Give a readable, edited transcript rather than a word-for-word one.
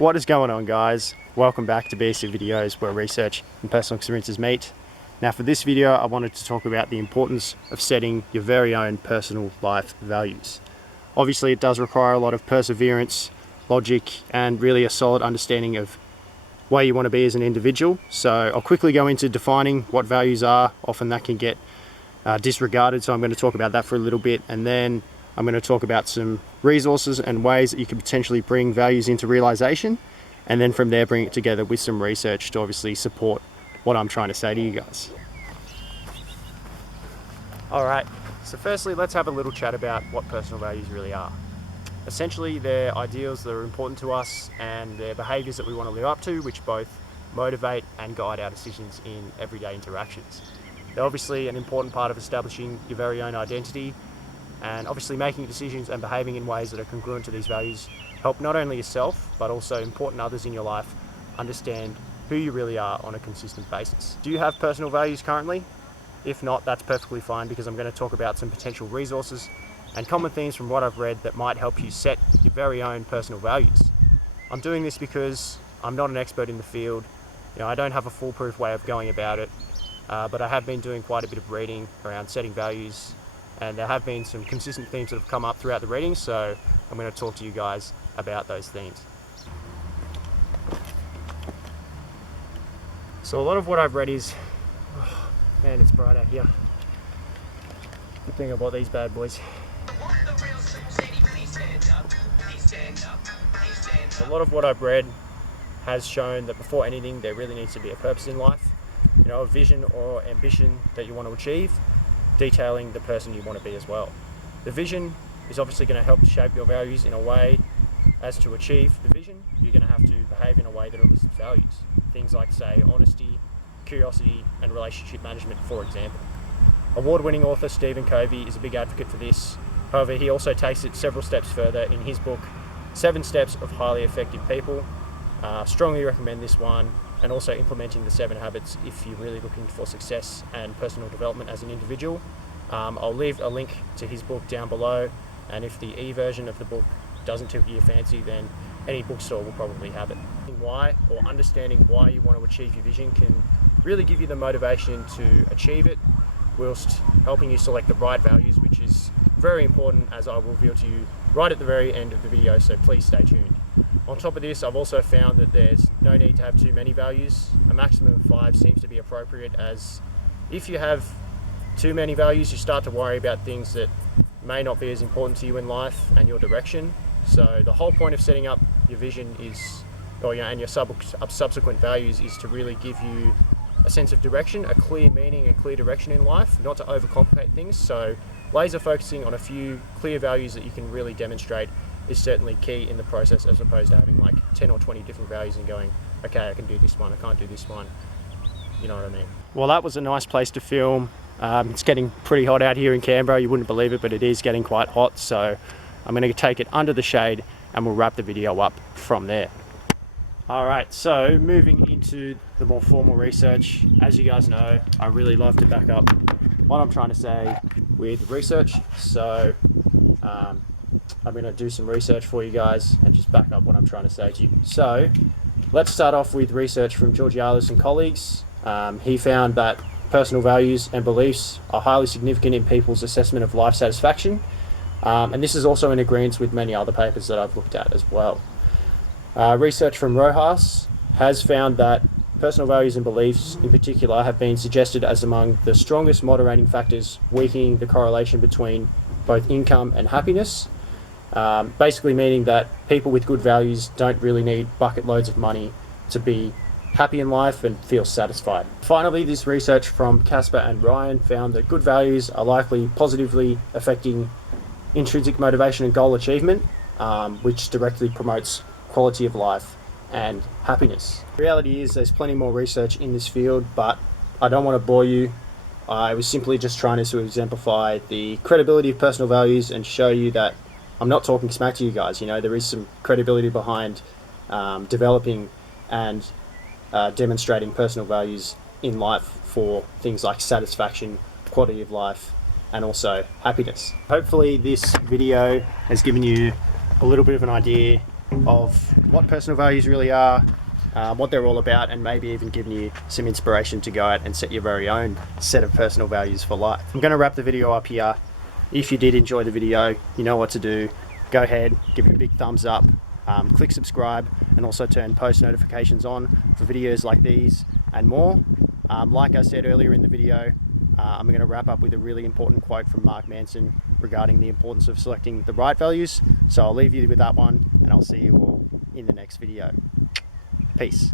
What is going on, guys? Welcome back to BSC Videos, where research and personal experiences meet. Now for this video, I wanted to talk about the importance of setting your very own personal life values. Obviously it does require a lot of perseverance, logic, and really a solid understanding of where you want to be as an individual. So I'll quickly go into defining what values are. Often that can get disregarded, so I'm going to talk about that for a little bit, and then I'm going to talk about some resources and ways that you can potentially bring values into realization, and then from there bring it together with some research to obviously support what I'm trying to say to you guys. Alright, so firstly let's have a little chat about what personal values really are. Essentially they're ideals that are important to us, and they're behaviours that we want to live up to, which both motivate and guide our decisions in everyday interactions. They're obviously an important part of establishing your very own identity, and obviously making decisions and behaving in ways that are congruent to these values help not only yourself but also important others in your life understand who you really are on a consistent basis. Do you have personal values currently? If not, that's perfectly fine, because I'm going to talk about some potential resources and common themes from what I've read that might help you set your very own personal values. I'm doing this because I'm not an expert in the field. I don't have a foolproof way of going about it, but I have been doing quite a bit of reading around setting values, and there have been some consistent themes that have come up throughout the reading, so I'm going to talk to you guys about those themes. So a lot of what I've read is, man, it's bright out here. Good thing I bought these bad boys. So a lot of what I've read has shown that before anything there really needs to be a purpose in life, a vision or ambition that you want to achieve, detailing the person you want to be as well. The vision is obviously going to help shape your values in a way. As to achieve the vision, you're going to have to behave in a way that elicits values. Things like, say, honesty, curiosity, and relationship management, for example. Award-winning author Stephen Covey is a big advocate for this. However, he also takes it several steps further in his book, 7 Steps of Highly Effective People. Strongly recommend this one, and also implementing the 7 habits if you're really looking for success and personal development as an individual. I'll leave a link to his book down below, and if the e-version of the book doesn't tickle your fancy, then any bookstore will probably have it. Why, or understanding why you want to achieve your vision, can really give you the motivation to achieve it, whilst helping you select the right values, which is very important, as I will reveal to you right at the very end of the video, so please stay tuned. On top of this, I've also found that there's no need to have too many values. A maximum of 5 seems to be appropriate, as if you have too many values, you start to worry about things that may not be as important to you in life and your direction. So the whole point of setting up your vision is, and your subsequent values, is to really give you a sense of direction, a clear meaning and clear direction in life, not to overcomplicate things. So laser focusing on a few clear values that you can really demonstrate is certainly key in the process, as opposed to having like 10 or 20 different values and going, okay, I can do this one, I can't do this one. You know what I mean? Well, that was a nice place to film. It's getting pretty hot out here in Canberra. You wouldn't believe it, but it is getting quite hot. So I'm going to take it under the shade and we'll wrap the video up from there. Alright, so moving into the more formal research. As you guys know, I really love to back up what I'm trying to say with research. So I'm going to do some research for you guys and just back up what I'm trying to say to you. So let's start off with research from Georgialis and colleagues. He found that personal values and beliefs are highly significant in people's assessment of life satisfaction. And this is also in agreement with many other papers that I've looked at as well. Research from Rojas has found that personal values and beliefs in particular have been suggested as among the strongest moderating factors, weakening the correlation between both income and happiness. Basically meaning that people with good values don't really need bucket loads of money to be happy in life and feel satisfied. Finally, this research from Casper and Ryan found that good values are likely positively affecting intrinsic motivation and goal achievement, which directly promotes quality of life and happiness. The reality is there's plenty more research in this field, but I don't want to bore you. I was simply just trying to exemplify the credibility of personal values and show you that I'm not talking smack to you guys. There is some credibility behind developing and demonstrating personal values in life for things like satisfaction, quality of life, and also happiness. Hopefully this video has given you a little bit of an idea of what personal values really are, what they're all about, and maybe even giving you some inspiration to go out and set your very own set of personal values for life. I'm going to wrap the video up here. If you did enjoy the video, you know what to do. Go ahead, give it a big thumbs up, click subscribe, and also turn post notifications on for videos like these and more. Like I said earlier in the video, I'm going to wrap up with a really important quote from Mark Manson regarding the importance of selecting the right values. So I'll leave you with that one, and I'll see you all in the next video. Peace.